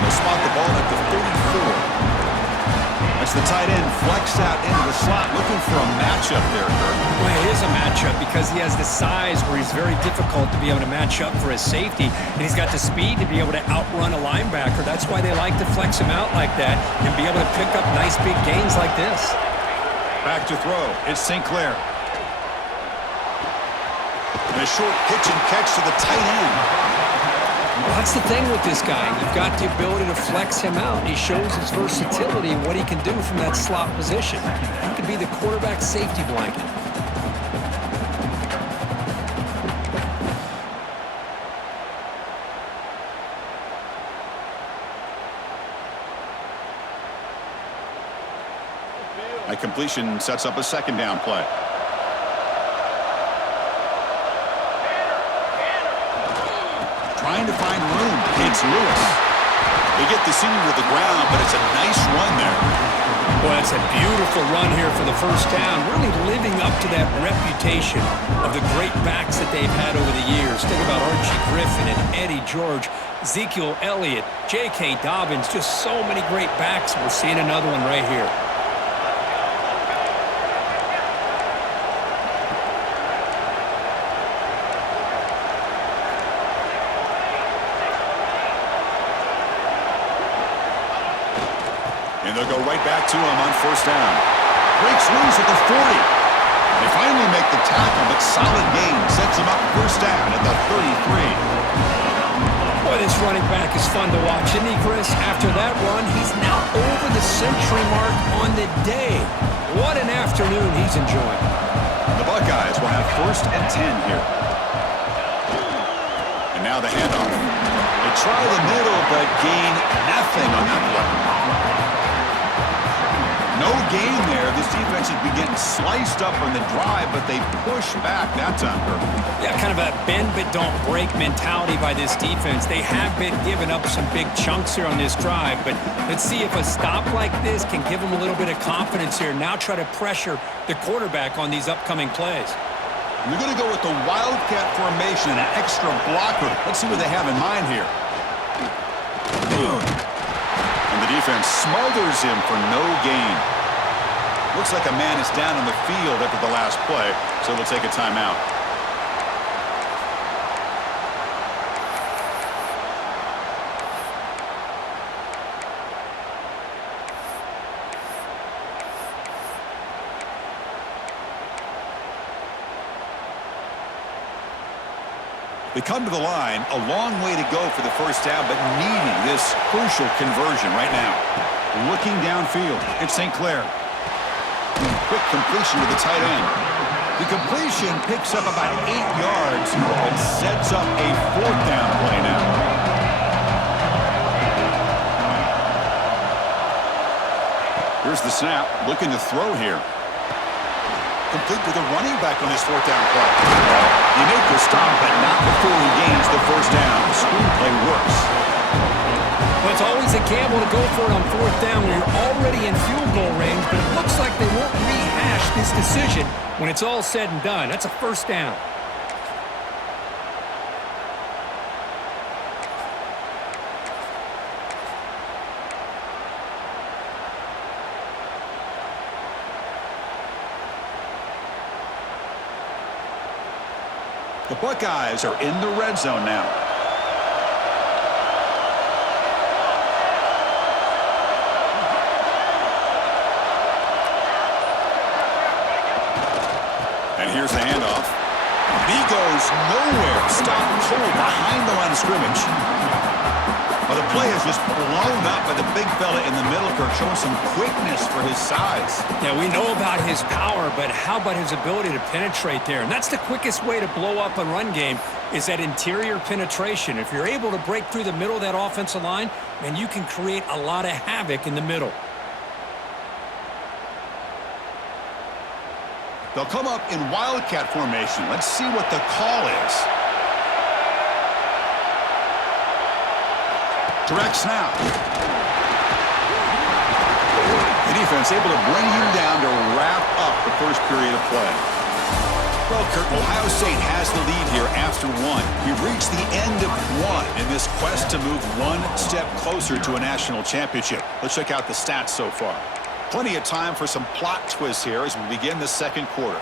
They'll spot the ball at the 34. As the tight end flex out into the slot, looking for a matchup there, Kirk. Well, it is a matchup because he has the size where he's very difficult to be able to match up for his safety, and he's got the speed to be able to outrun a linebacker. That's why they like to flex him out like that and be able to pick up nice big gains like this. Back to throw. It's St. Clair. And a short pitch and catch to the tight end. Well, that's the thing with this guy. You've got the ability to flex him out. He shows his versatility and what he can do from that slot position. He could be the quarterback safety blanket. A completion sets up a second down play. Trying to find room. It's Lewis. They get the senior to the ground, but it's a nice run there. Well, it's a beautiful run here for the first down. Really living up to that reputation of the great backs that they've had over the years. Think about Archie Griffin and Eddie George, Ezekiel Elliott, J.K. Dobbins, just so many great backs. We're seeing another one right here. And they'll go right back to him on first down. Breaks loose at the 40. They finally make the tackle, but solid gain sets him up first down at the 33. Boy, this running back is fun to watch, isn't he, Chris? After that run, he's now over the century mark on the day. What an afternoon he's enjoying. The Buckeyes will have first and 10 here. And now the handoff. They try the middle, but gain nothing on that play. No gain there. This defense has been getting sliced up on the drive, but they push back that time, Kirk. Yeah, kind of a bend but don't break mentality by this defense. They have been giving up some big chunks here on this drive, but let's see if a stop like this can give them a little bit of confidence here. Now try to pressure the quarterback on these upcoming plays. They're going to go with the Wildcat formation and an extra blocker. Let's see what they have in mind here. And the defense smothers him for no gain. Looks like a man is down on the field after the last play, so they'll take a timeout. They come to the line, a long way to go for the first down, but needing this crucial conversion right now. Looking downfield, it's St. Clair. Quick completion to the tight end. The completion picks up about 8 yards and sets up a fourth down play now. Here's the snap, looking to throw here. Complete to the running back on this fourth down play. He made the stop, but not before he gains the first down. The screenplay works. Well, it's always a gamble to go for it on fourth down when you're already in field goal range, but it looks like they won't rehash this decision when it's all said and done. That's a first down. The Buckeyes are in the red zone now. And here's the handoff. And he goes nowhere. Stopped cold behind the line of scrimmage. Well, the play is just blown up by the big fella in the middle, Kirk, showing some quickness for his size. Yeah, we know about his power, but how about his ability to penetrate there? And that's the quickest way to blow up a run game is that interior penetration. If you're able to break through the middle of that offensive line, then you can create a lot of havoc in the middle. They'll come up in Wildcat formation. Let's see what the call is. Direct snap. The defense able to bring him down to wrap up the first period of play. Well, Kurt, Ohio State has the lead here after one. We've reached the end of one in this quest to move one step closer to a national championship. Let's check out the stats so far. Plenty of time for some plot twists here as we begin the second quarter.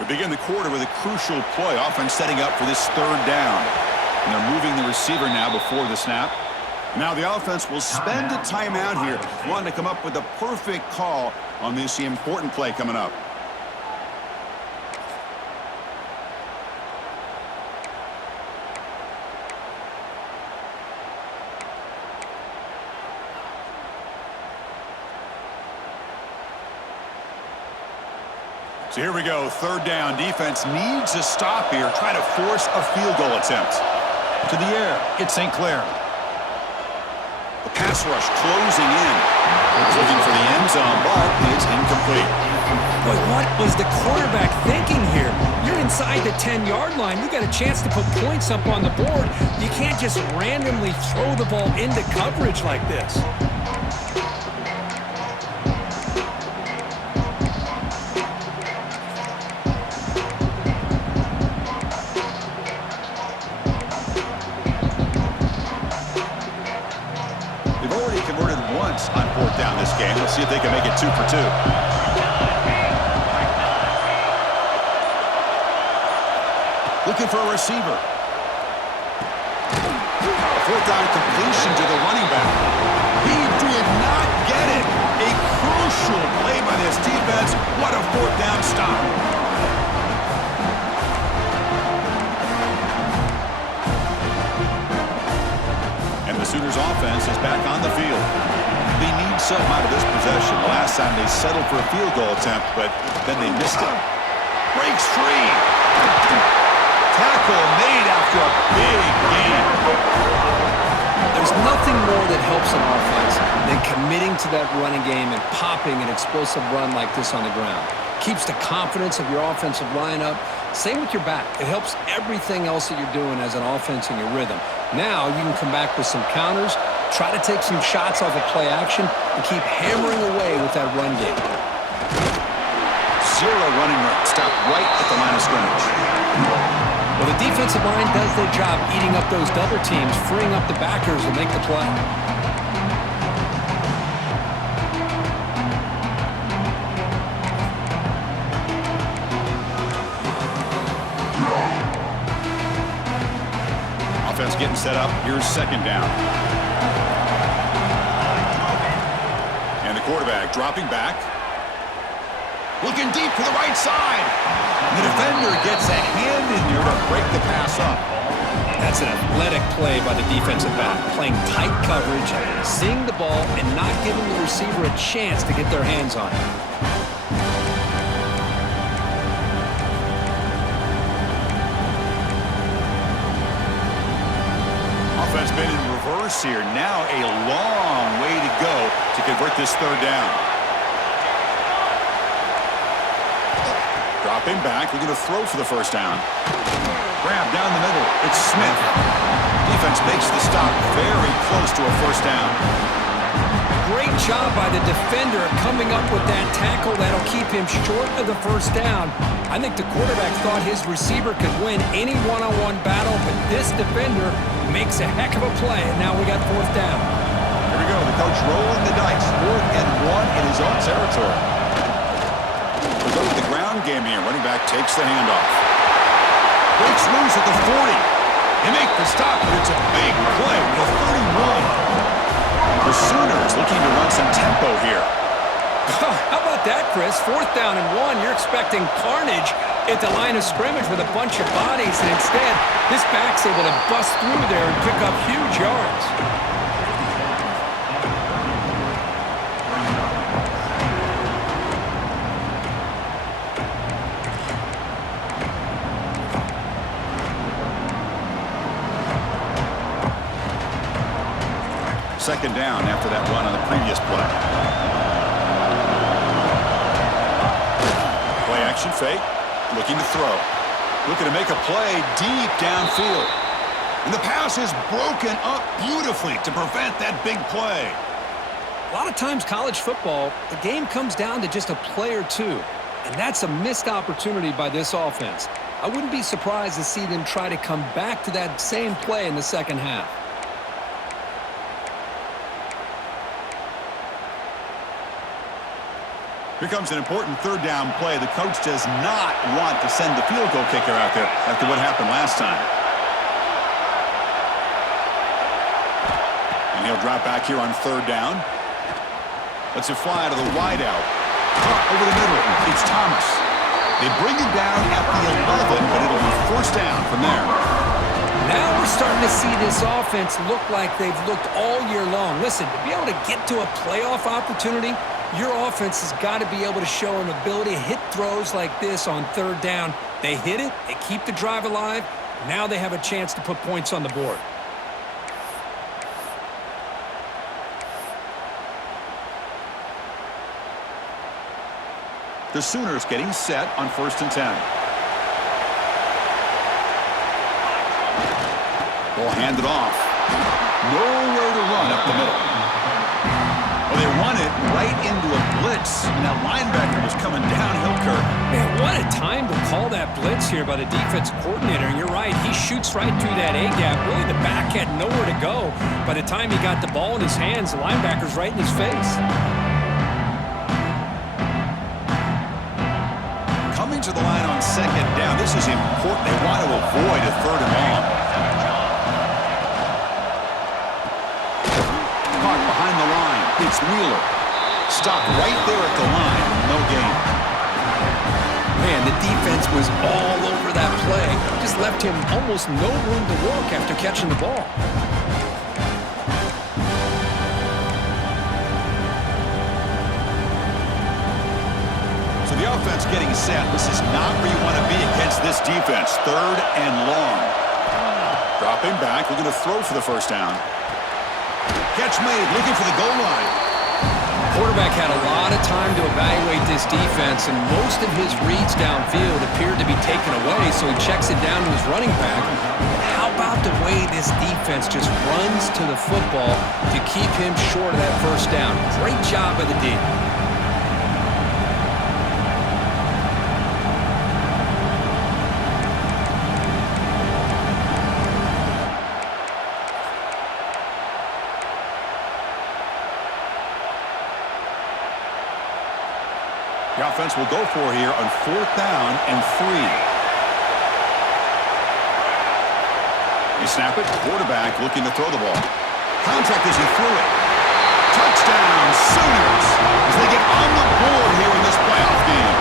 We begin the quarter with a crucial play, offense setting up for this third down. And they're moving the receiver now before the snap. Now the offense will spend a timeout here, wanting to come up with the perfect call on this important play coming up. So here we go, third down. Defense needs a stop here, trying to force a field goal attempt. To the air, it's St. Clair. The pass rush closing in. It's looking for the end zone, but it's incomplete. Boy, what was the quarterback thinking here? You're inside the 10-yard line. You got a chance to put points up on the board. You can't just randomly throw the ball into coverage like this. On fourth down this game. Let's see if they can make it 2 for 2. Looking for a receiver. A fourth down completion to the running back. He did not get it. A crucial play by this defense. What a fourth down stop. And the Sooners offense is back on the field. They need something out of this possession. Last time they settled for a field goal attempt, but then they missed it. Breaks free. Tackle made after a big gain. There's nothing more that helps an offense than committing to that running game and popping an explosive run like this on the ground. Keeps the confidence of your offensive lineup. Same with your back. It helps everything else that you're doing as an offense in your rhythm. Now you can come back with some counters, try to take some shots off of play action, and keep hammering away with that run game. Zero running room. Stopped right at the line of scrimmage. Well, the defensive line does their job eating up those double teams, freeing up the backers to make the play. Offense getting set up. Here's second down. And the quarterback dropping back. Looking deep to the right side. The defender gets a hand in there to break the pass up. That's an athletic play by the defensive back. Playing tight coverage, seeing the ball, and not giving the receiver a chance to get their hands on it. Offense been in reverse here. Now a long way to go to convert this third down. Dropping back, looking to throw for the first down. Grab down the middle. It's Smith. Defense makes the stop very close to a first down. Great job by the defender coming up with that tackle that'll keep him short of the first down. I think the quarterback thought his receiver could win any one-on-one battle, but this defender makes a heck of a play, and now we got fourth down. Here we go. The coach rolling the dice. 4th and 1 in his own territory. We go with the ground game here. Running back takes the handoff. Breaks loose at the 40. They make the stop, but it's a big play with a 31. The Sooners looking to run some tempo here. How about that, Chris? 4th down and 1. You're expecting carnage at the line of scrimmage with a bunch of bodies, and instead, this back's able to bust through there and pick up huge yards. Second down after that run on the previous play. Play action fake, looking to throw. Looking to make a play deep downfield. And the pass is broken up beautifully to prevent that big play. A lot of times college football, the game comes down to just a play or two. And that's a missed opportunity by this offense. I wouldn't be surprised to see them try to come back to that same play in the second half. Here comes an important third down play. The coach does not want to send the field goal kicker out there after what happened last time. And he'll drop back here on third down. Lets it fly to the wideout. Caught over the middle. It's Thomas. They bring him down at the 11, but it'll be first down from there. Now we're starting to see this offense look like they've looked all year long. Listen, to be able to get to a playoff opportunity, your offense has got to be able to show an ability to hit throws like this on third down. They hit it, they keep the drive alive. Now they have a chance to put points on the board. The Sooners getting set on 1st and 10. Ball handed off. Nowhere to run up the middle. Well, they run it right into a blitz, and that linebacker was coming downhill curve. Man, what a time to call that blitz here by the defensive coordinator. And you're right, he shoots right through that A-gap. Really, the back had nowhere to go. By the time he got the ball in his hands, the linebacker's right in his face. Coming to the line on second down. This is important. They want to avoid a third and long. Caught behind the line. It's Wheeler. Stopped right there at the line. No gain. Man, the defense was all over that play. Just left him almost no room to walk after catching the ball. So the offense getting set. This is not where you want to be against this defense. Third and long. Dropping back. Looking to throw for the first down. Catch made. Looking for the goal line. Quarterback had a lot of time to evaluate this defense, and most of his reads downfield appeared to be taken away, so he checks it down to his running back. How about the way this defense just runs to the football to keep him short of that first down? Great job by the D. The offense will go for here on 4th down and 3. They snap it. Quarterback looking to throw the ball. Contact as he threw it. Touchdown, Sooners, as they get on the board here in this playoff game.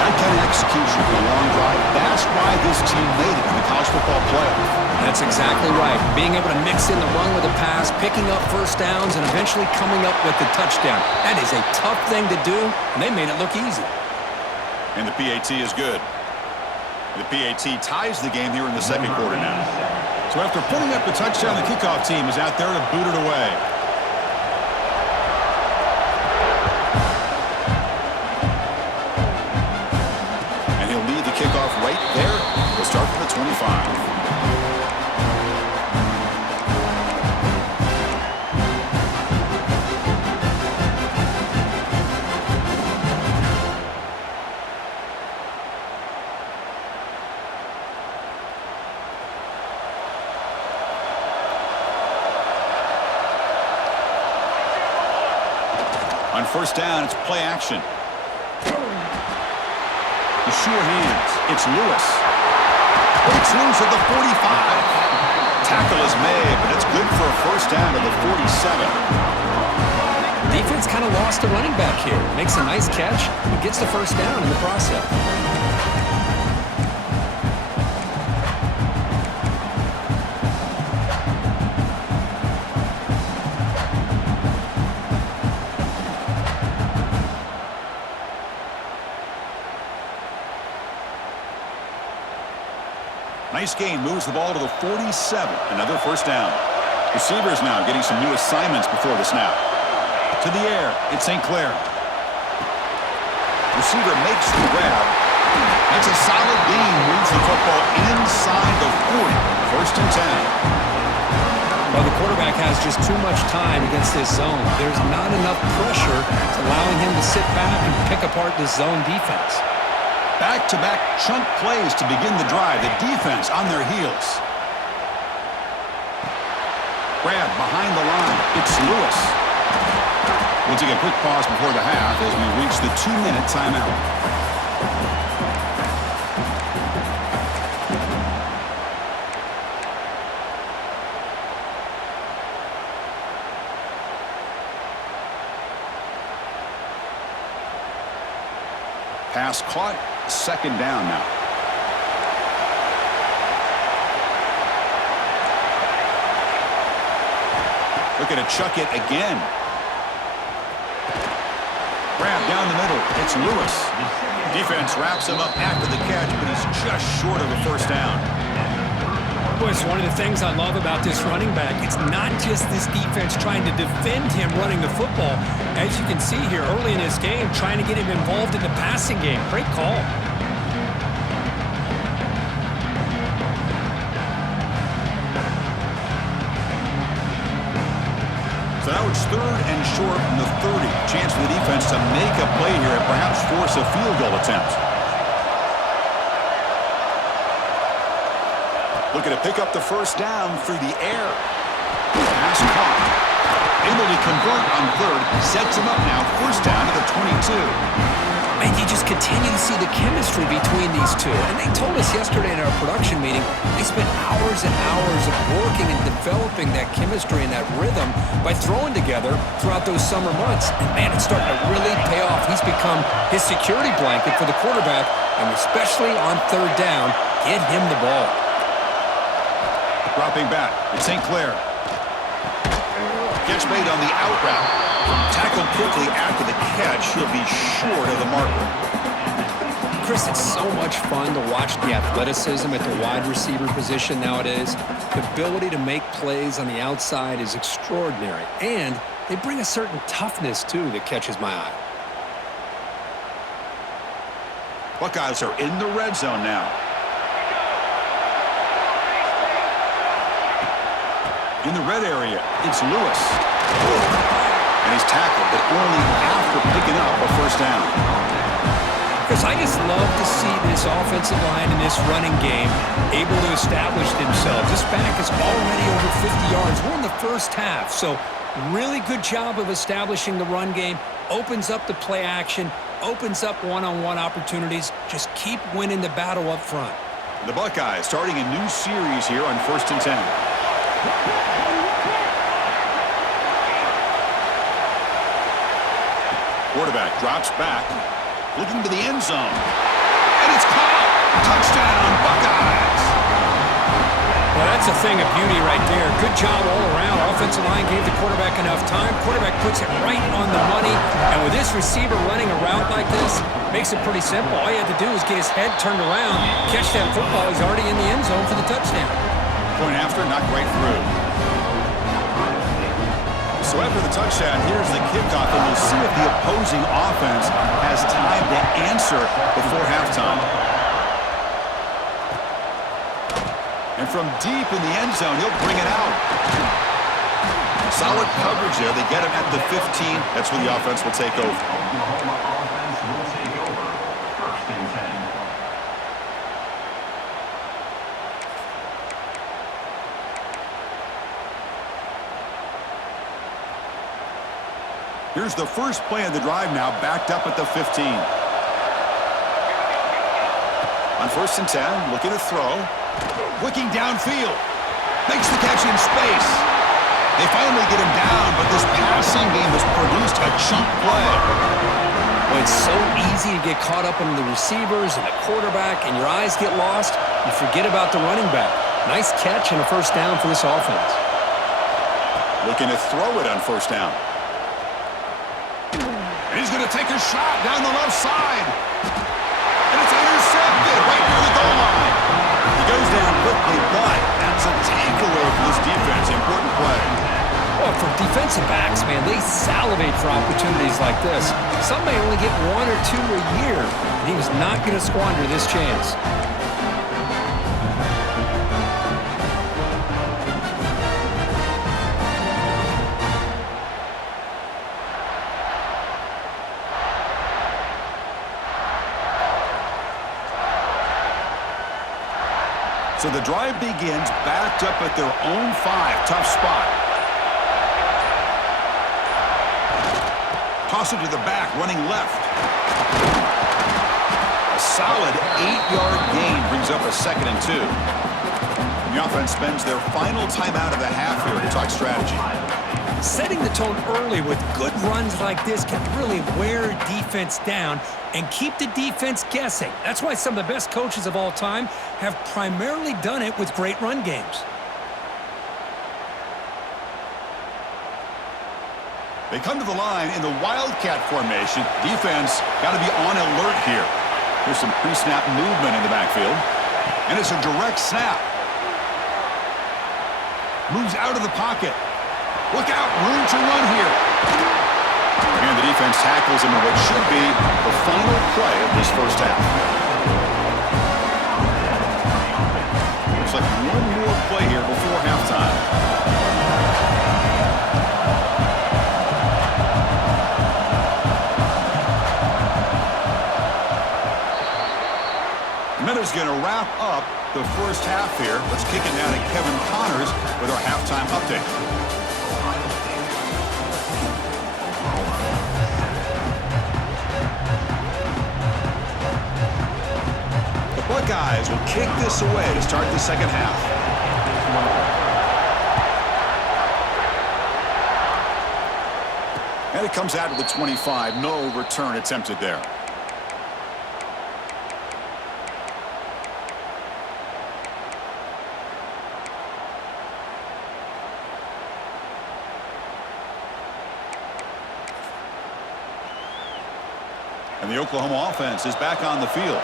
That kind of execution for a long drive, that's why this team made it in the college football playoff. That's exactly right. Being able to mix in the run with the pass, picking up first downs, and eventually coming up with the touchdown. That is a tough thing to do, and they made it look easy. And the PAT is good. The PAT ties the game here in the second quarter now. So after putting up the touchdown, the kickoff team is out there to boot it away. And he'll lead the kickoff right there. He'll start from the 25. On first down, it's play action. The sure hands. It's Lewis. Breaks loose at the 45. Tackle is made, but it's good for a first down to the 47. Defense kind of lost the running back here. Makes a nice catch, but gets the first down in the process. Nice gain, moves the ball to the 47. Another first down. Receivers now getting some new assignments before the snap. To the air, it's St. Clair. Receiver makes the grab, That's a solid gain. Moves the football inside the 40. First and 10. Well, the quarterback has just too much time against this zone. There's not enough pressure to allowing him to sit back and pick apart this zone defense. Back-to-back chunk plays to begin the drive. The defense on their heels. Grab behind the line. It's Lewis. We'll take a quick pause before the half as we reach the 2-minute timeout. Pass caught, second down now. Looking to chuck it again. Grab down the middle. It's Lewis. Defense wraps him up after the catch, but he's just short of a first down. Boy, it's one of the things I love about this running back. It's not just this defense trying to defend him running the football. As you can see here early in this game, trying to get him involved in the passing game. Great call. So now it's third and short from the 30. Chance for the defense to make a play here and perhaps force a field goal attempt. Looking to pick up the first down through the air. Pass caught. Able to convert on third. Sets him up now. First down to the 22. And you just continue to see the chemistry between these two. And they told us yesterday in our production meeting, they spent hours and hours of working and developing that chemistry and that rhythm by throwing together throughout those summer months. And man, it's starting to really pay off. He's become his security blanket for the quarterback, and especially on third down, get him the ball. Dropping back, it's St. Clair. Catch made on the out route. Tackled quickly after the catch. He'll be short of the marker. Chris, it's so much fun to watch the athleticism at the wide receiver position nowadays. The ability to make plays on the outside is extraordinary. And they bring a certain toughness, too, that catches my eye. Buckeyes are in the red zone now. In the red area, it's Lewis. And he's tackled, but only after picking up a first down. Chris, I just love to see this offensive line in this running game able to establish themselves. This back is already over 50 yards. We're in the first half, so really good job of establishing the run game. Opens up the play action, opens up one-on-one opportunities. Just keep winning the battle up front. The Buckeyes starting a new series here on 1st and 10. Quarterback drops back, looking to the end zone. And it's caught! Touchdown, Buckeyes! Well, that's a thing of beauty right there. Good job all around. Offensive line gave the quarterback enough time. Quarterback puts it right on the money. And with this receiver running a route like this, makes it pretty simple. All you had to do is get his head turned around, catch that football. He's already in the end zone for the touchdown. Point after, knocked right through. So after the touchdown, here's the kickoff, and we'll see if the opposing offense has time to answer before halftime. And from deep in the end zone, he'll bring it out. Solid coverage there. They get him at the 15. That's where the offense will take over. Here's the first play of the drive now, backed up at the 15. On 1st and 10, looking to throw. Looking downfield. Makes the catch in space. They finally get him down, but this passing game has produced a chunk play. Well, it's so easy to get caught up in the receivers and the quarterback, and your eyes get lost. You forget about the running back. Nice catch and a first down for this offense. Looking to throw it on 1st down. He's going to take a shot down the left side. And it's intercepted right near the goal line. He goes down quickly, but that's a takeaway for this defense. Important play. Well, for defensive defensive backs, man, they salivate for opportunities like this. Some may only get 1 or 2 a year, and he was not going to squander this chance. So the drive begins backed up at their own 5. Tough spot. Toss it to the back, running left. A solid 8-yard gain brings up a 2nd and 2. And the offense spends their final timeout of the half here to talk strategy. Setting the tone early with good runs like this can really wear defense down and keep the defense guessing. That's why some of the best coaches of all time have primarily done it with great run games. They come to the line in the Wildcat formation. Defense got to be on alert here. There's some pre-snap movement in the backfield. And it's a direct snap. Moves out of the pocket. Look out, room to run here. And the defense tackles him in what should be the final play of this first half. Looks like one more play here before halftime. And that is going to wrap up the first half here. Let's kick it now to Kevin Connors with our halftime update. Buckeyes will kick this away to start the second half. And it comes out of the 25. No return attempted there. And the Oklahoma offense is back on the field.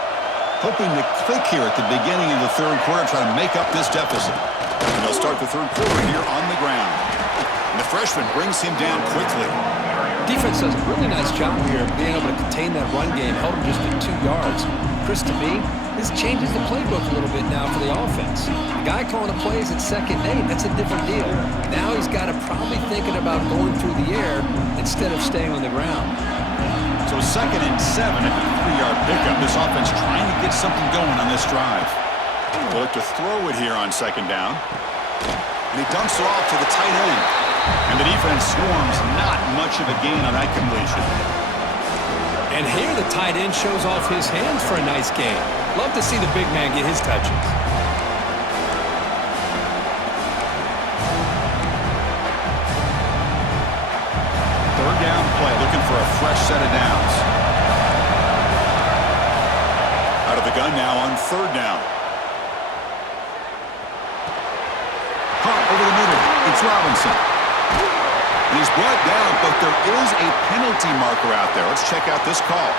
Hoping to click here at the beginning of the third quarter, trying to make up this deficit. And they'll start the third quarter here on the ground. And the freshman brings him down quickly. Defense does a really nice job here of being able to contain that run game, held him just at 2 yards. Chris, to me, this changes the playbook a little bit now for the offense. The guy calling the plays at 2nd and 8, that's a different deal. Now he's got to probably thinking about going through the air instead of staying on the ground. So 2nd and 7 at the 3-yard pickup. This offense trying to get something going on this drive. They'll look to throw it here on 2nd down. And he dumps it off to the tight end. And the defense swarms. Not much of a gain on that completion. And here the tight end shows off his hands for a nice gain. Love to see the big man get his touches. Looking for a fresh set of downs. Out of the gun now on 3rd down. Caught over the middle. It's Robinson. And he's brought down, but there is a penalty marker out there. Let's check out this call.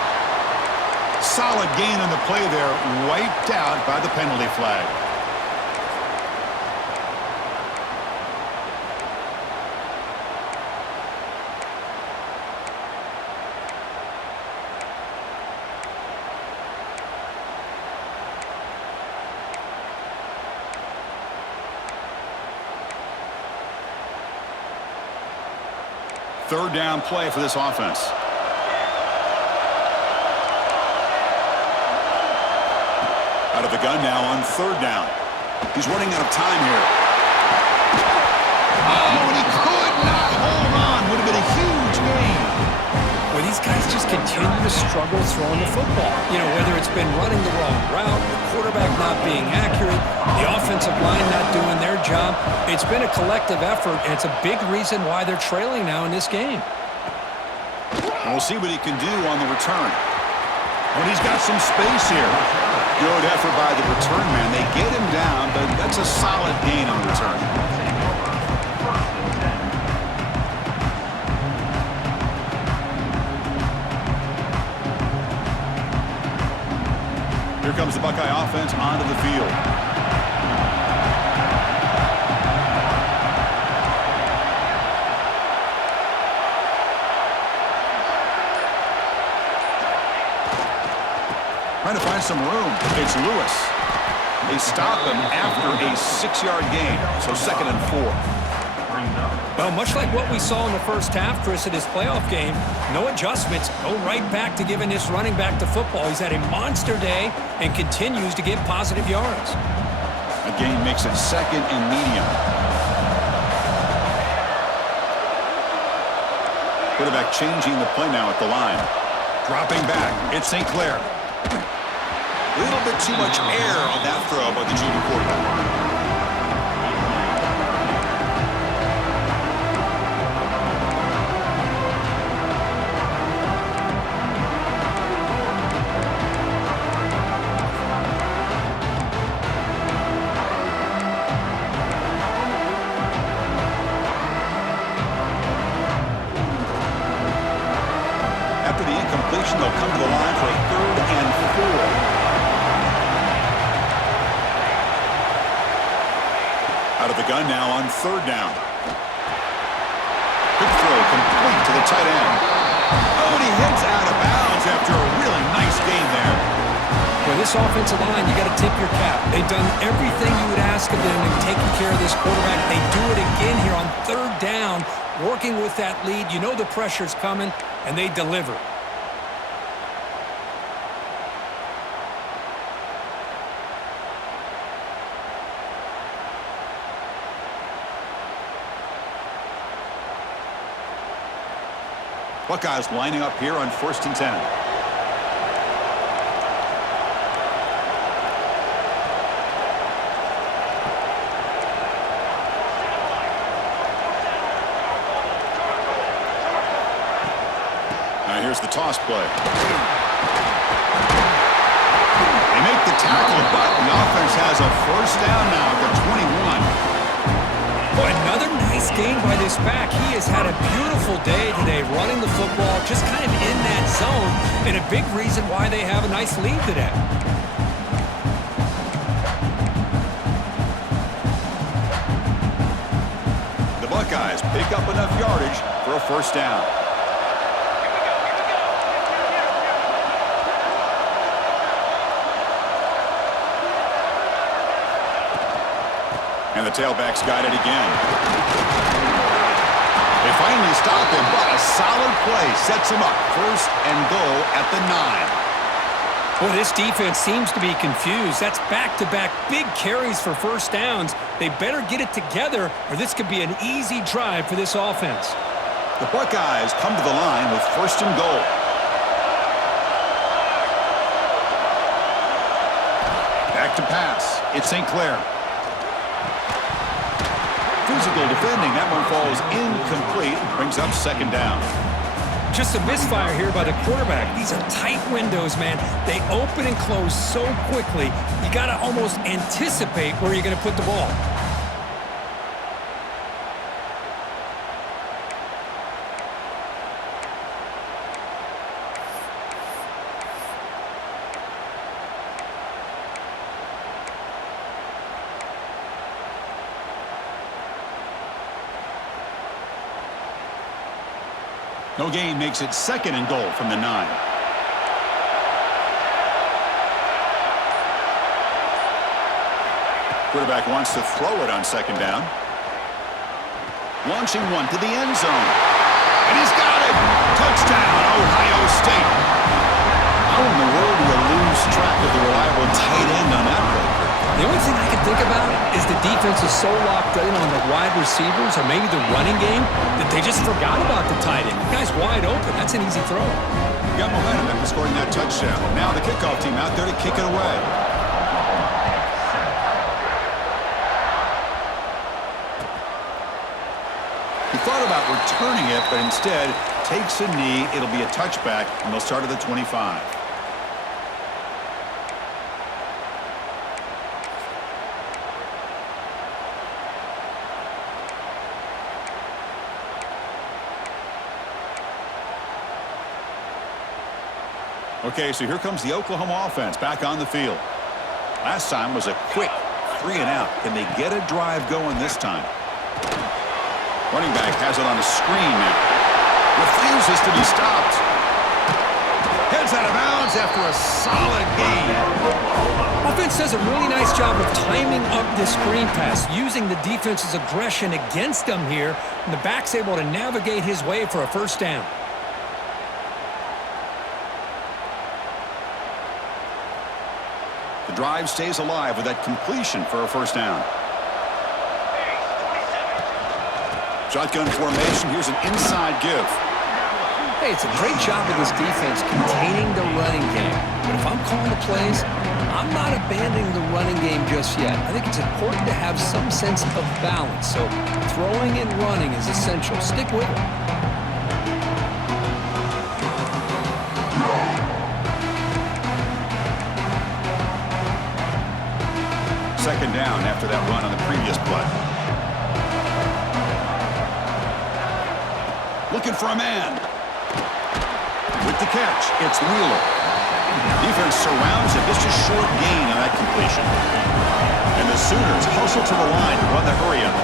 Solid gain on the play there. Wiped out by the penalty flag. Third down play for this offense. Out of the gun now on 3rd down. He's running out of time here. Oh, and he could not hold on. Would have been a huge gain. Well, these guys just continue to struggle throwing the football. You know, whether it's been running the wrong route, the quarterback not being accurate, the offensive line not doing their job. It's been a collective effort, and it's a big reason why they're trailing now in this game. And we'll see what he can do on the return. When he's got some space here. Good effort by the return man. They get him down, but that's a solid gain on the return. Here comes the Buckeye offense onto the field. Trying to find some room. It's Lewis. They stop him after a 6-yard gain, so 2nd and 4. Well, much like what we saw in the first half, Chris, of this playoff game, no adjustments, go right back to giving this running back the football. He's had a monster day and continues to get positive yards. A gain makes it 2nd and medium. Quarterback changing the play now at the line. Dropping back, it's St. Clair. A little bit too much air on that throw by the junior quarterback. After the incompletion, they'll come to the line for a 3rd and 4. Out of the gun now on 3rd down. Quick throw complete to the tight end. Oh, and he hits out of bounds after a really nice gain there. For this offensive line, you got to tip your cap. They've done everything you would ask of them in taking care of this quarterback. They do it again here on 3rd down, working with that lead. You know the pressure's coming, and they deliver. Buckeyes lining up here on 1st and 10. Now here's the toss play. They make the tackle, but the offense has a 1st down now at the 21. Boy, another nice gain by this back. He has had a beautiful day today running the football, just kind of in that zone, and a big reason why they have a nice lead today. The Buckeyes pick up enough yardage for a 1st down. And the tailback's got it again. They finally stop him, but a solid play sets him up. 1st and goal at the 9. Well, this defense seems to be confused. That's back-to-back big carries for 1st downs. They better get it together, or this could be an easy drive for this offense. The Buckeyes come to the line with 1st and goal. Back to pass. It's St. Clair. Physical defending. That one falls incomplete. Brings up 2nd down. Just a misfire here by the quarterback. These are tight windows, man. They open and close so quickly. You got to almost anticipate where you're going to put the ball. No gain makes it 2nd and goal from the 9. Quarterback wants to throw it on 2nd down. Launching one to the end zone. And he's got it! Touchdown, Ohio State. How in the world do you lose track of the reliable tight end on that play? The only thing I can think about is the defense is so locked in on the wide receivers or maybe the running game that they just forgot about the tight end. The guy's wide open. That's an easy throw. You got momentum after scoring that touchdown. Now the kickoff team out there to kick it away. He thought about returning it, but instead takes a knee. It'll be a touchback, and they'll start at the 25. Okay, so here comes the Oklahoma offense back on the field. Last time was a quick 3-and-out. Can they get a drive going this time? Running back has it on a screen now. Refuses to be stopped. Head runs out of bounds after a solid gain. Offense does a really nice job of timing up this screen pass, using the defense's aggression against them here, and the back's able to navigate his way for a first down. The drive stays alive with that completion for a first down. Shotgun formation. Here's an inside give. Hey, it's a great job of this defense containing the running game. But if I'm calling the plays, I'm not abandoning the running game just yet. I think it's important to have some sense of balance. So throwing and running is essential. Stick with it. Second down after that run on the previous play. Looking for a man. With the catch, it's Wheeler. Defense surrounds him. Just a short gain on that completion. And the Sooners hustle to the line to run the hurry up.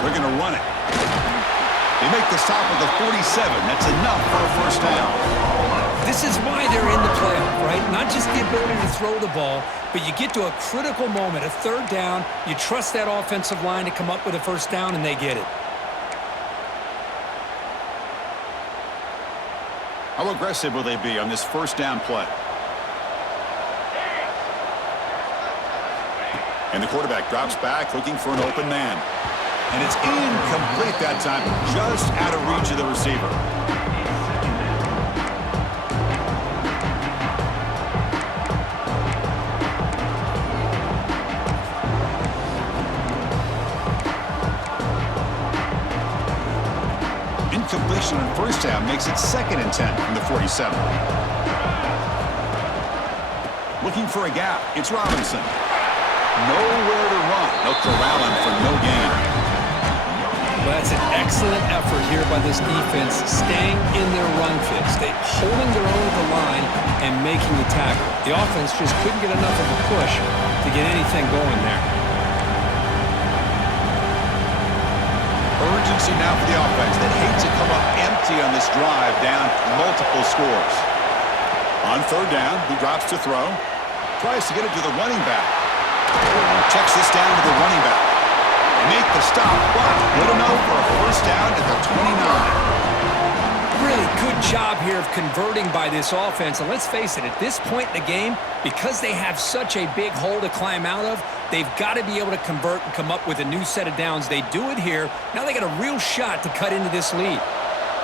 They're going to run it. They make the stop at the 47. That's enough for a first down. This is why they're in the playoff, right? Not just the ability to throw the ball, but you get to a critical moment, a third down, you trust that offensive line to come up with a first down, and they get it. How aggressive will they be on this first down play? And the quarterback drops back looking for an open man. And it's incomplete that time, just out of reach of the receiver. Incompletion on first down makes it 2nd and 10 from the 47. Looking for a gap. It's Robinson. Nowhere to run. They'll corral him for no gain. Well, that's an excellent effort here by this defense, staying in their run fix. They're holding their own at the line and making the tackle. The offense just couldn't get enough of a push to get anything going there. Urgency now for the offense that hates to come up empty on this drive, down multiple scores. On third down, he drops to throw. Tries to get it to the running back. Checks this down to the running back. Make the stop, but good enough for a first down at the 29. Really good job here of converting by this offense. And let's face it, at this point in the game, because they have such a big hole to climb out of, they've got to be able to convert and come up with a new set of downs. They do it here. Now they got a real shot to cut into this lead.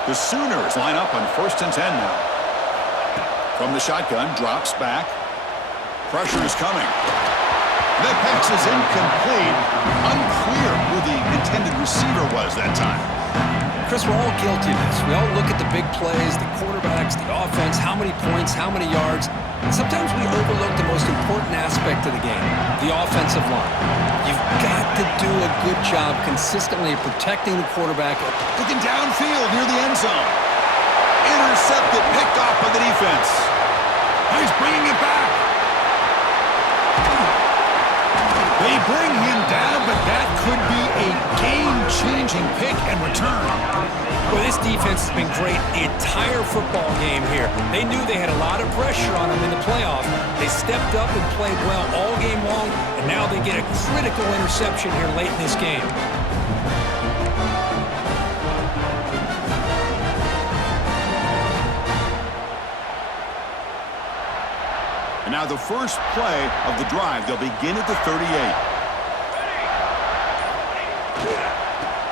The Sooners line up on 1st and 10 now. From the shotgun, drops back. Pressure is coming. That pass is incomplete. Unclear who the intended receiver was that time. Chris, we're all guilty of this. We all look at the big plays, the quarterbacks, the offense, how many points, how many yards. And sometimes we overlook the most important aspect of the game, the offensive line. You've got to do a good job consistently protecting the quarterback. Looking downfield near the end zone. Intercepted, picked off by the defense. He's bringing it back. They bring him down, but that could be a game-changing pick and return. Well, this defense has been great the entire football game here. They knew they had a lot of pressure on them in the playoffs. They stepped up and played well all game long, and now they get a critical interception here late in this game. And now the first play of the drive, they'll begin at the 38.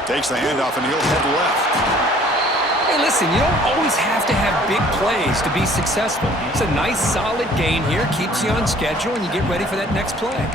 Takes the handoff and he'll head left. Hey, listen, you don't always have to have big plays to be successful. It's a nice, solid gain here, keeps you on schedule, and you get ready for that next play.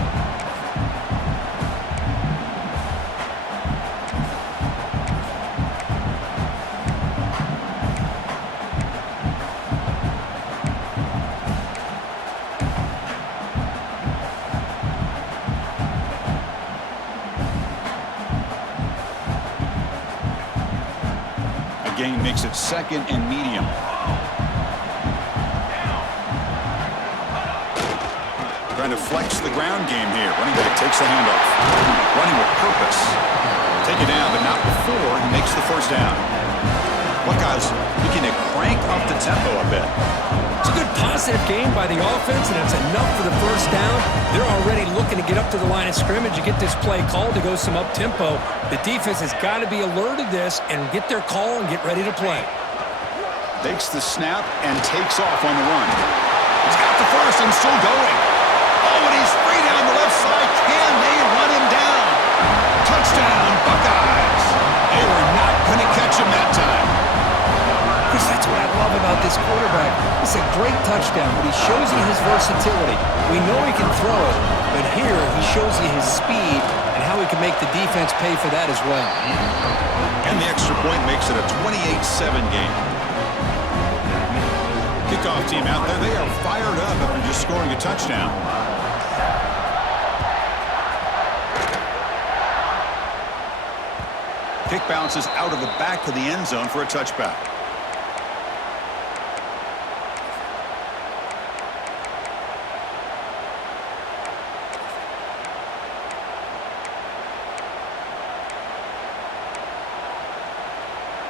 Gain makes it 2nd and medium. Trying to flex the ground game here. Running back takes the handoff. Running with purpose. Take it down, but not before he makes the first down. Buckeyes looking to crank up the tempo a bit. It's a good positive game by the offense, and it's enough for the first down. They're already looking to get up to the line of scrimmage and get this play called to go some up-tempo. The defense has got to be alert of this and get their call and get ready to play. Takes the snap and takes off on the run. He's got the first and still going. Oh, and he's free down the left side. Can they run him down? Touchdown, Buckeyes. They were not going to catch him that time. Chris, that's what I love about this quarterback. It's a great touchdown, but he shows you his versatility. We know he can throw it, but here he shows you his speed and how he can make the defense pay for that as well. And the extra point makes it a 28-7 game. Kickoff team out there, they are fired up after just scoring a touchdown. Kick bounces out of the back of the end zone for a touchback.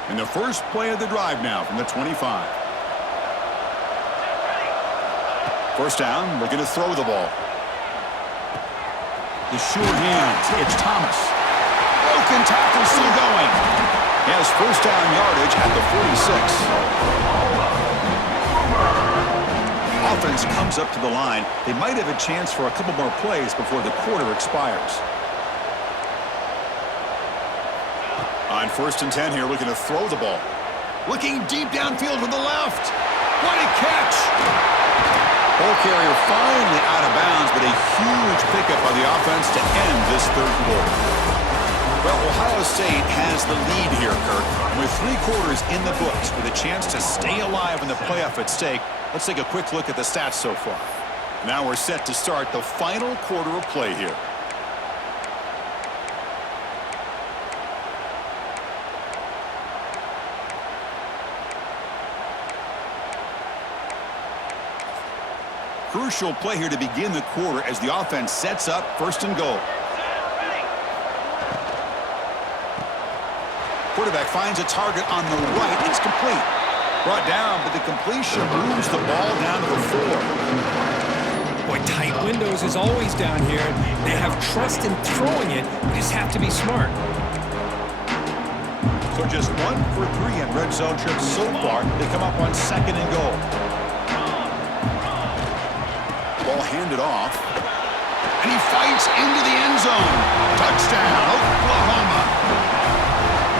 And the first play of the drive now from the 25. First down, looking to throw the ball. The sure hands, it's Thomas. Broken tackle still going. He has first down yardage at the 46. Offense comes up to the line. They might have a chance for a couple more plays before the quarter expires. On first and 10 here, looking to throw the ball. Looking deep downfield to the left. What a catch! Ball carrier finally out of bounds, but a huge pickup by the offense to end this third quarter. Well, Ohio State has the lead here, Kirk. With 3 quarters in the books, with a chance to stay alive in the playoff at stake, let's take a quick look at the stats so far. Now we're set to start the final quarter of play here. Crucial play here to begin the quarter as the offense sets up first and goal. Quarterback finds a target on the right. It's complete. Brought down, but the completion moves the ball down to the 4. Boy, tight windows is always down here. They have trust in throwing it. You just have to be smart. So just 1 for 3 in red zone trips so far. They come up on second and goal. Ball handed off. And he fights into the end zone. Touchdown, Oklahoma.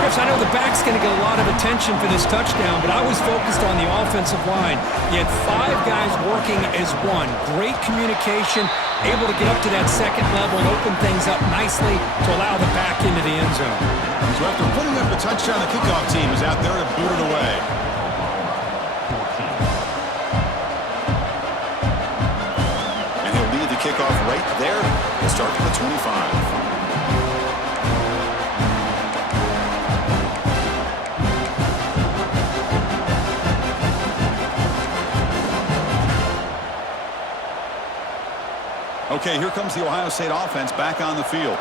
Chris, I know the back's going to get a lot of attention for this touchdown, but I was focused on the offensive line. You had 5 guys working as one. Great communication, able to get up to that second level and open things up nicely to allow the back into the end zone. So after putting up a touchdown, the kickoff team is out there to boot it away. And he'll lead the kickoff right there. He'll start from the 25. Okay, here comes the Ohio State offense back on the field.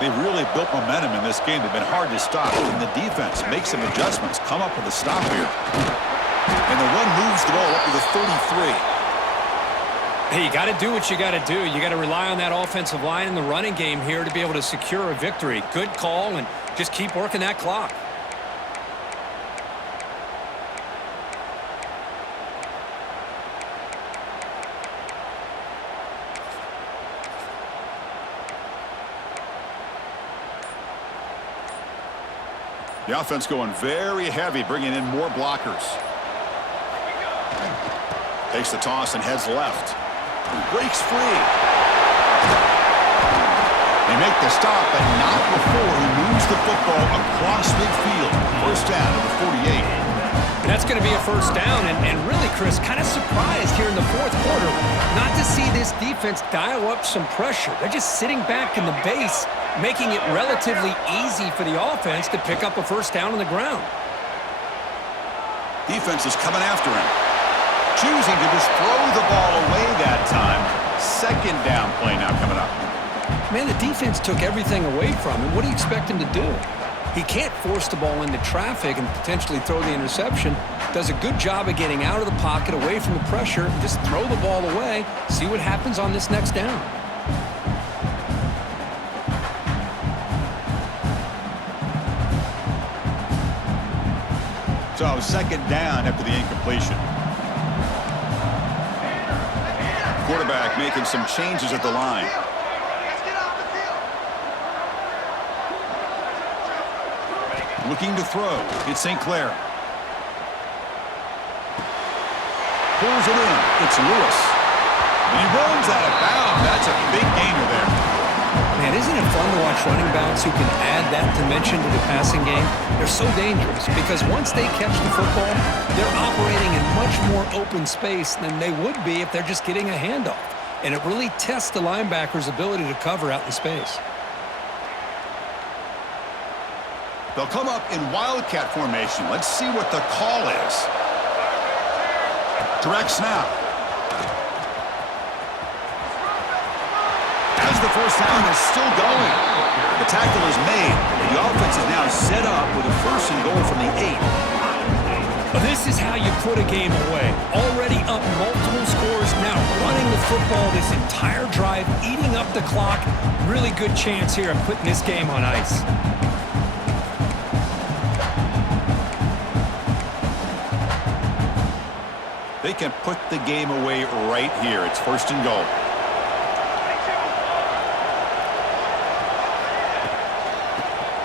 They've really built momentum in this game. They've been hard to stop. And the defense makes some adjustments, come up with a stop here. And the run moves the ball up to the 33. Hey, you got to do what you got to do. You got to rely on that offensive line in the running game here to be able to secure a victory. Good call, and just keep working that clock. The offense going very heavy, bringing in more blockers. Takes the toss and heads left. Breaks free. They make the stop, but not before he moves the football across midfield. First down at the 48. And that's going to be a first down, and really, Chris, kind of surprised here in the fourth quarter not to see this defense dial up some pressure. They're just sitting back in the base, making it relatively easy for the offense to pick up a first down on the ground. Defense is coming after him. Choosing to just throw the ball away that time. Second down play now coming up. Man, the defense took everything away from him. What do you expect him to do? He can't force the ball into traffic and potentially throw the interception. Does a good job of getting out of the pocket, away from the pressure, and just throw the ball away. See what happens on this next down. So second down after the incompletion. Quarterback making some changes at the line. Looking to throw. It's St. Clair. Pulls it in. It's Lewis. And he runs out of bounds. That's a big gainer there. Man, isn't it fun to watch running backs who can add that dimension to the passing game? They're so dangerous because once they catch the football, they're operating in much more open space than they would be if they're just getting a handoff. And it really tests the linebacker's ability to cover out in space. They'll come up in wildcat formation. Let's see what the call is. Direct snap. As the first down is still going. The tackle is made. The offense is now set up with a 1st and goal from the 8. This is how you put a game away. Already up multiple scores, now running the football this entire drive, eating up the clock. Really good chance here of putting this game on ice. They can put the game away right here. It's 1st and goal.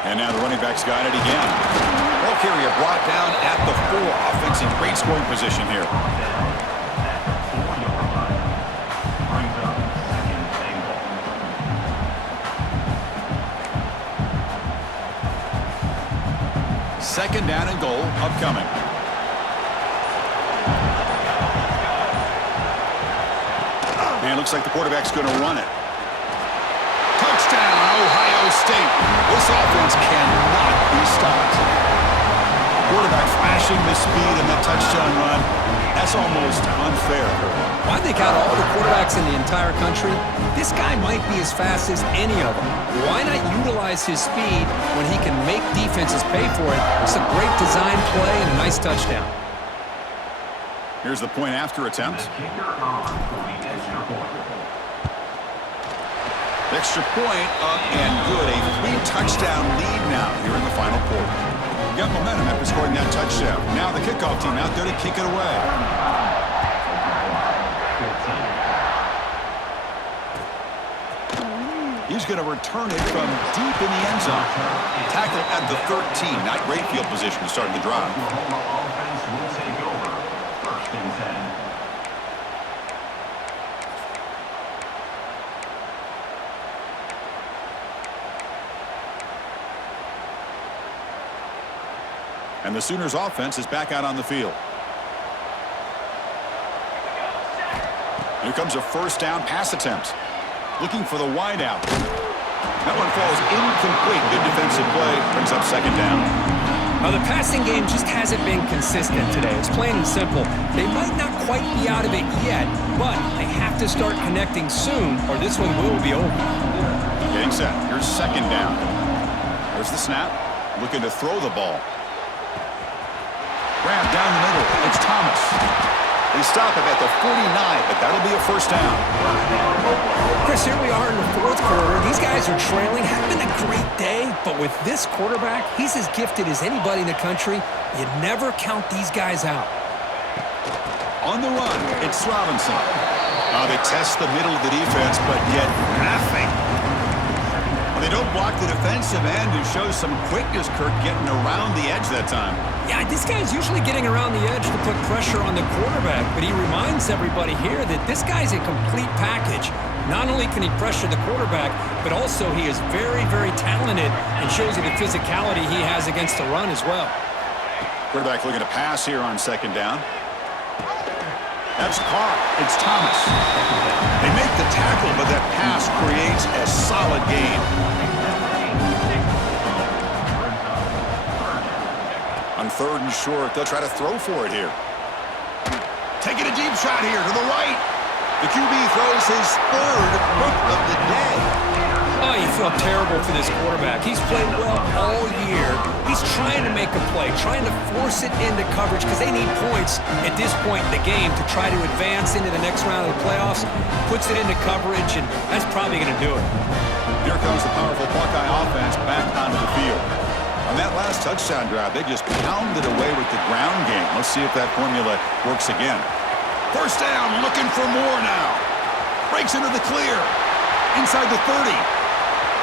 And now the running back's got it again. Ball carrier brought down at the 4. Offense in great scoring position here. Second down and goal upcoming. And it looks like the quarterback's going to run it. Touchdown, Ohio State. This offense cannot be stopped. Quarterback flashing the speed in that touchdown run. That's almost unfair. Why they got all the quarterbacks in the entire country? This guy might be as fast as any of them. Why not utilize his speed when he can make defenses pay for it? It's a great design play and a nice touchdown. Here's the point after attempt. Extra point up and good. A 3-touchdown lead now here in the final quarter. We got momentum after scoring that touchdown. Now the kickoff team out there to kick it away. He's going to return it from deep in the end zone. Tackle at the 13. Not great field position to start the drive. And the Sooners offense is back out on the field. Here comes a 1st down pass attempt. Looking for the wide out. That one falls incomplete. Good defensive play. Brings up 2nd down. Now, the passing game just hasn't been consistent today. It's plain and simple. They might not quite be out of it yet, but they have to start connecting soon or this one will be over. Getting set. Here's 2nd down. There's the snap. Looking to throw the ball. Grab down the middle. It's Thomas. They stop him at the 49, but that'll be a 1st down. Chris, here we are in the 4th quarter. These guys are trailing. Having a great day, but with this quarterback, he's as gifted as anybody in the country. You never count these guys out. On the run, it's Robinson. They test the middle of the defense, but get nothing. They don't block the defensive end and show some quickness, Kirk, getting around the edge that time. Yeah, this guy's usually getting around the edge to put pressure on the quarterback, but he reminds everybody here that this guy's a complete package. Not only can he pressure the quarterback, but also he is very, very talented and shows you the physicality he has against the run as well. Quarterback looking to pass here on 2nd down. That's caught. It's Thomas. They make the tackle, but that pass creates a solid gain. On 3rd and short, they'll try to throw for it here. Taking a deep shot here to the right. The QB throws his 3rd hook of the day. feel terrible for this quarterback. He's played well all year. He's trying to make a play, trying to force it into coverage because they need points at this point in the game to try to advance into the next round of the playoffs. Puts it into coverage, and that's probably going to do it. Here comes the powerful Buckeye offense back onto the field. On that last touchdown drive, they just pounded away with the ground game. Let's see if that formula works again. First down, looking for more now. Breaks into the clear. Inside the 30.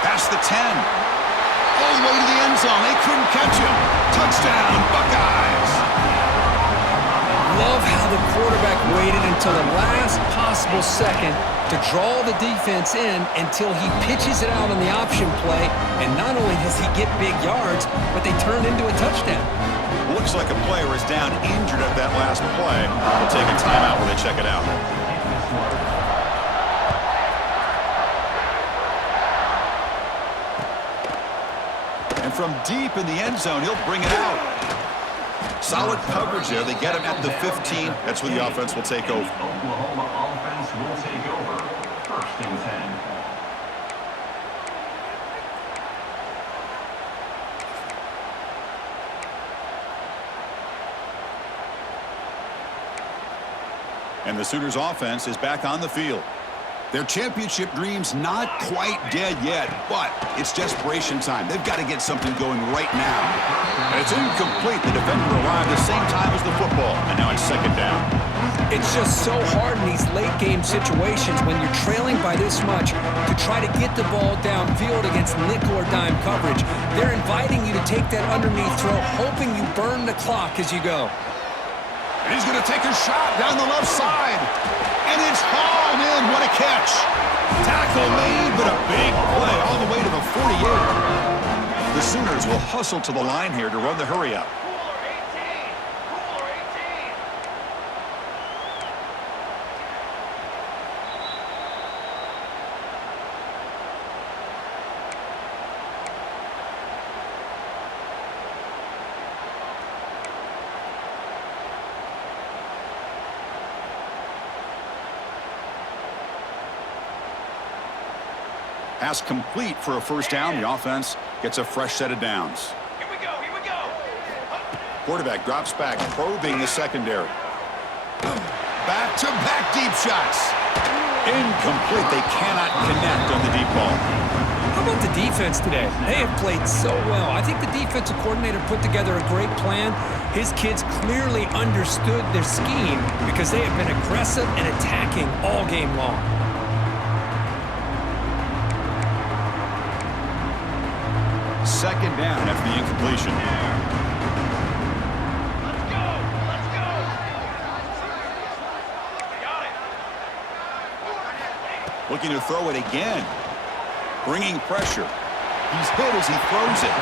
Past the 10. All the way to the end zone. They couldn't catch him. Touchdown, Buckeyes. Love how the quarterback waited until the last possible second to draw the defense in until he pitches it out on the option play. And not only does he get big yards, but they turn into a touchdown. Looks like a player is down injured at that last play. They'll take a timeout when they check it out. And from deep in the end zone, he'll bring it out. Solid coverage there. They get him at the 15. That's where the offense will take over. Oklahoma offense will take over. First and 10. And the Sooners offense is back on the field. Their championship dream's not quite dead yet, but it's desperation time. They've got to get something going right now. And it's incomplete. The defender arrived the same time as the football, and now it's second down. It's just so hard in these late-game situations when you're trailing by this much to try to get the ball downfield against nickel or dime coverage. They're inviting you to take that underneath throw, hoping you burn the clock as you go. And he's going to take a shot down the left side. And it's hauled in. What a catch. Tackle made, but a big play all the way to the 48. The Sooners will hustle to the line here to run the hurry up. Pass complete for a first down. The offense gets a fresh set of downs. Here we go. Quarterback drops back, probing the secondary. Back-to-back deep shots. Incomplete. They cannot connect on the deep ball. How about the defense today? They have played so well. I think the defensive coordinator put together a great plan. His kids clearly understood their scheme because they have been aggressive and attacking all game long. Second down after the incompletion. Let's go. Got it. Looking to throw it again. Bringing pressure. He's hit as he throws it.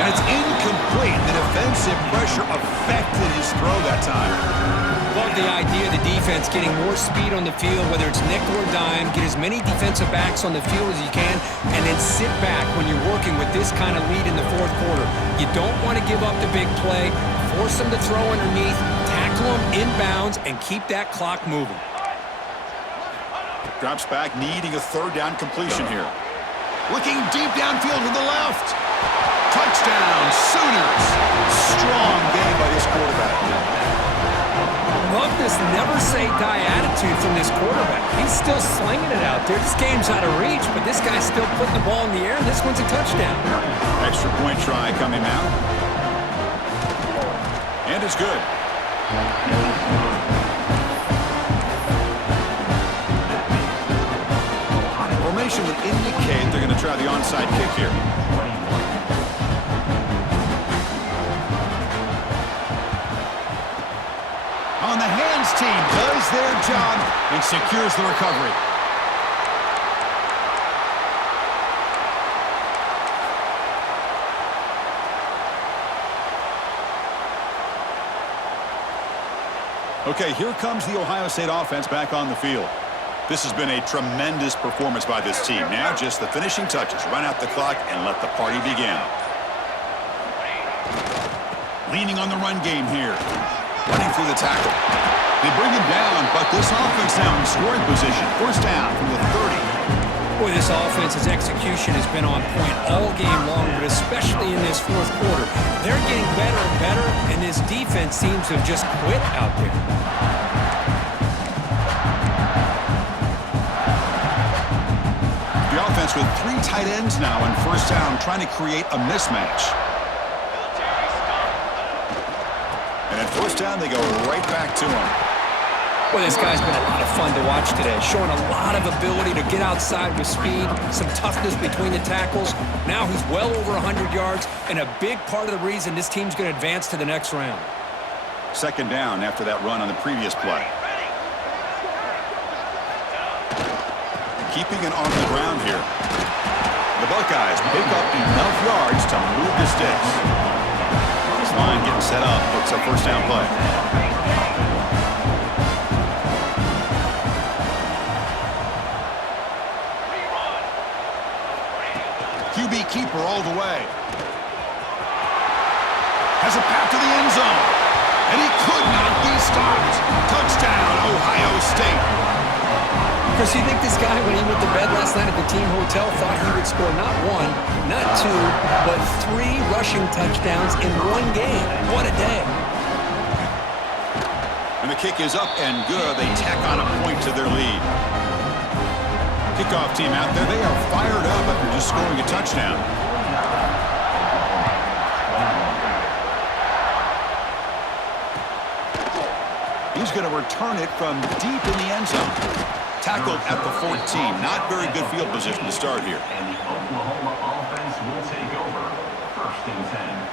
And it's incomplete. The defensive pressure affected his throw that time. Love the idea of the defense getting more speed on the field, whether it's nickel or dime, get as many defensive backs on the field as you can, and then sit back when you're working with this kind of lead in the fourth quarter. You don't want to give up the big play, force them to throw underneath, tackle them inbounds, and keep that clock moving. Drops back, needing a third down completion here. Looking deep downfield to the left. Touchdown, Sooners. Strong game by this quarterback. Love this never-say-die attitude from this quarterback. He's still slinging it out there. This game's out of reach, but this guy's still putting the ball in the air, and this one's a touchdown. Extra point try coming now. And it's good. Formation would indicate they're going to try the onside kick here. On the hands team does their job and secures the recovery. Okay, here comes the Ohio State offense back on the field. This has been a tremendous performance by this team. Now just the finishing touches. Run out the clock and let the party begin. Leaning on the run game here. Running through the tackle. They bring him down, but this offense now in scoring position. First down from the 30. Boy, this offense's execution has been on point all game long, but especially in this fourth quarter. They're getting better and better, and this defense seems to have just quit out there. The offense with 3 tight ends now on first down, trying to create a mismatch. And at first down, they go right back to him. Well, this guy's been a lot of fun to watch today, showing a lot of ability to get outside with speed, some toughness between the tackles. Now he's well over 100 yards, and a big part of the reason this team's going to advance to the next round. Second down after that run on the previous play. Keeping it on the ground here. The Buckeyes pick up enough yards to move the sticks. This line getting set up. It's a first down play. QB keeper all the way. Has a path to the end zone. And he could not be stopped. Touchdown, Ohio State. Chris, you think this guy, when he went to bed last night at the team hotel, thought he would score not 1, not 2, but 3 rushing touchdowns in one game? What a day. And the kick is up and good. They tack on a point to their lead. Kickoff team out there. They are fired up after just scoring a touchdown. He's going to return it from deep in the end zone. Tackled at the 14. Not very good field position to start here. And the Oklahoma offense will take over. First and 10.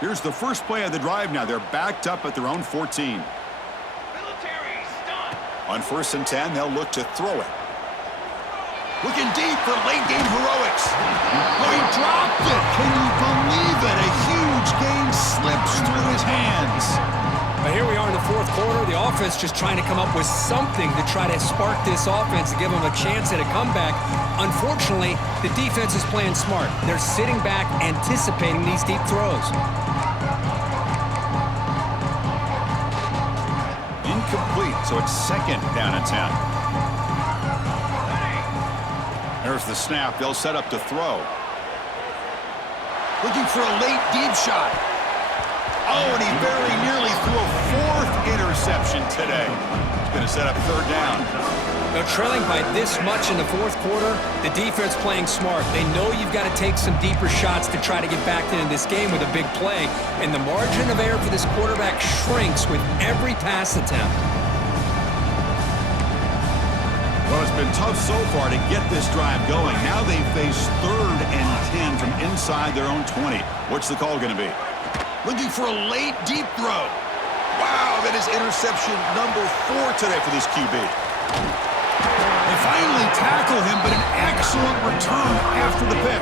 Here's the first play of the drive now. They're backed up at their own 14. On first and 10, they'll look to throw it. Looking deep for late game heroics. Oh, he dropped it. Can you believe it? A huge gain slips through his hands. But here we are in the fourth quarter. The offense just trying to come up with something to try to spark this offense to give them a chance at a comeback. Unfortunately, the defense is playing smart. They're sitting back, anticipating these deep throws. Incomplete, so it's second down and 10. There's the snap. They'll set up to throw. Looking for a late deep shot. Oh, and he very nearly threw a 4th interception today. He's going to set up third down. They're trailing by this much in the fourth quarter. The defense playing smart. They know you've got to take some deeper shots to try to get back into this game with a big play. And the margin of error for this quarterback shrinks with every pass attempt. Well, it's been tough so far to get this drive going. Now they face 3rd and 10 from inside their own 20. What's the call going to be? Looking for a late deep throw. Wow, that is interception number 4 today for this QB. They finally tackle him, but an excellent return after the pick.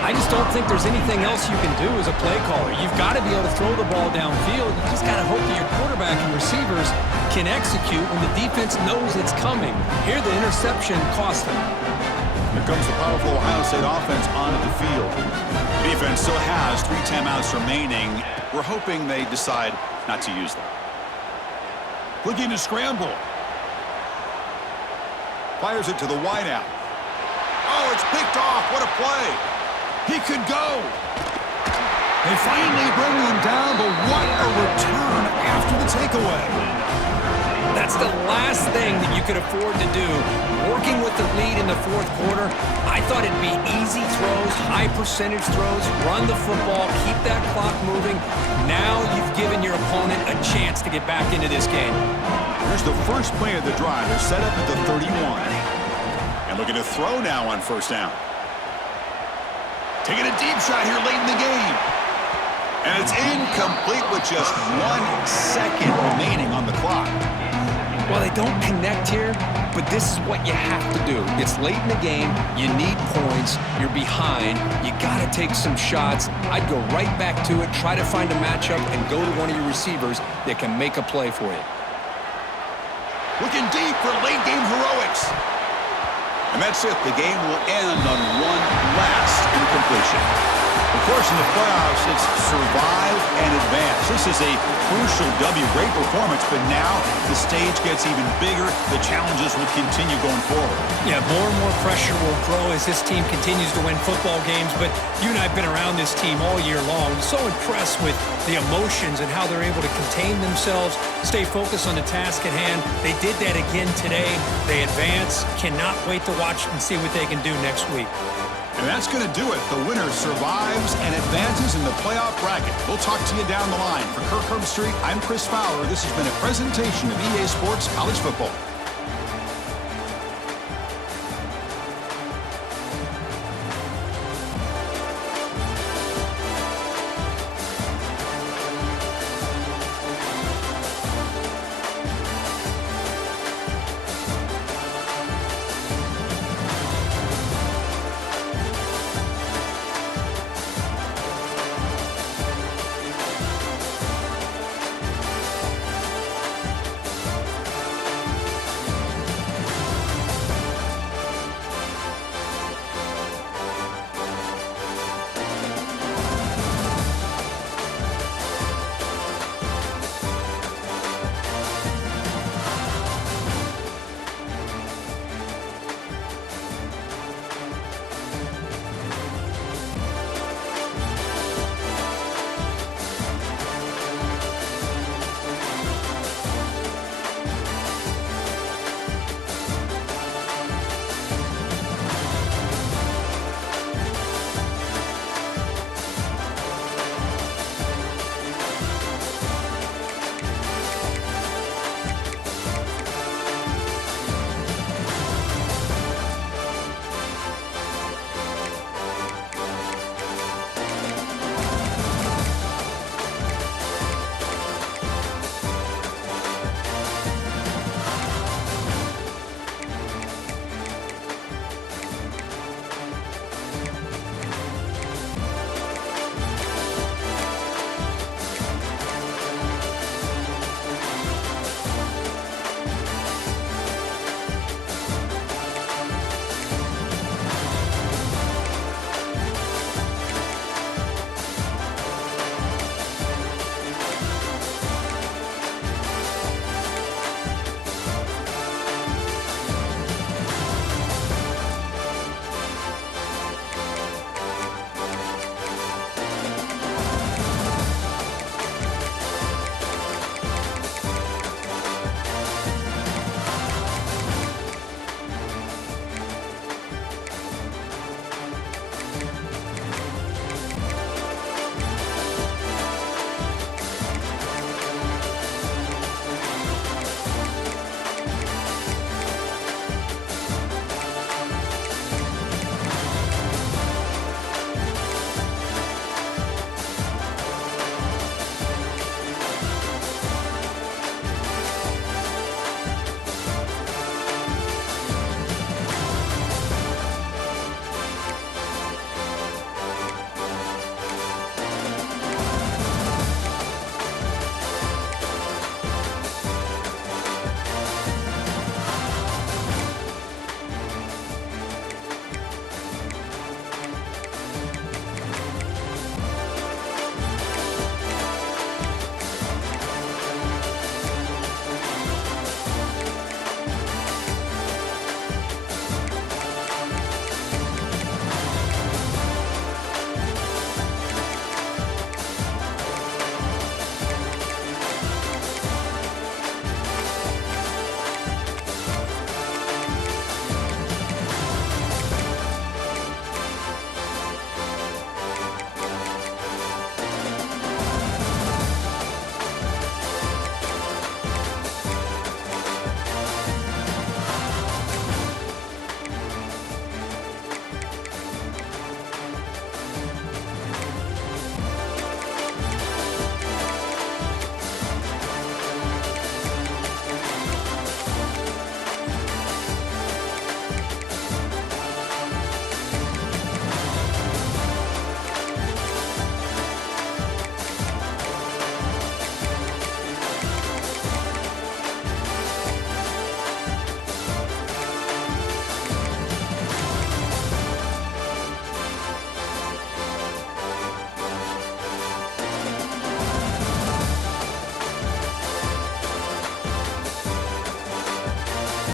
I just don't think there's anything else you can do as a play caller. You've got to be able to throw the ball downfield. You just got to hope that your quarterback and receivers can execute when the defense knows it's coming. Here, the interception cost them. Here comes the powerful Ohio State offense onto the field. The defense still has 3 timeouts remaining. We're hoping they decide not to use them. Looking to scramble. Fires it to the wideout. Oh, it's picked off. What a play. He could go. They finally bring him down, but what a return after the takeaway. That's the last thing that you could afford to do. Working with the lead in the fourth quarter, I thought it'd be easy throws, high percentage throws, run the football, keep that clock moving. Now you've given your opponent a chance to get back into this game. Here's the first play of the drive. They're set up at the 31. And looking to throw now on first down. Taking a deep shot here late in the game. And it's incomplete with just 1 second remaining on the clock. Well, they don't connect here, but this is what you have to do. It's late in the game. You need points. You're behind. You got to take some shots. I'd go right back to it, try to find a matchup, and go to one of your receivers that can make a play for you. Looking deep for late-game heroics. And that's it. The game will end on one last incompletion. Of course, in the playoffs, it's survive and advance. This is a crucial W. Great performance, but now the stage gets even bigger. The challenges will continue going forward. Yeah, more and more pressure will grow as this team continues to win football games, but you and I have been around this team all year long. I'm so impressed with the emotions and how they're able to contain themselves, stay focused on the task at hand. They did that again today. They advance. Cannot wait to watch and see what they can do next week. And that's going to do it. The winner survives and advances in the playoff bracket. We'll talk to you down the line. For Kirk Herbstreit, I'm Chris Fowler. This has been a presentation of EA Sports College Football.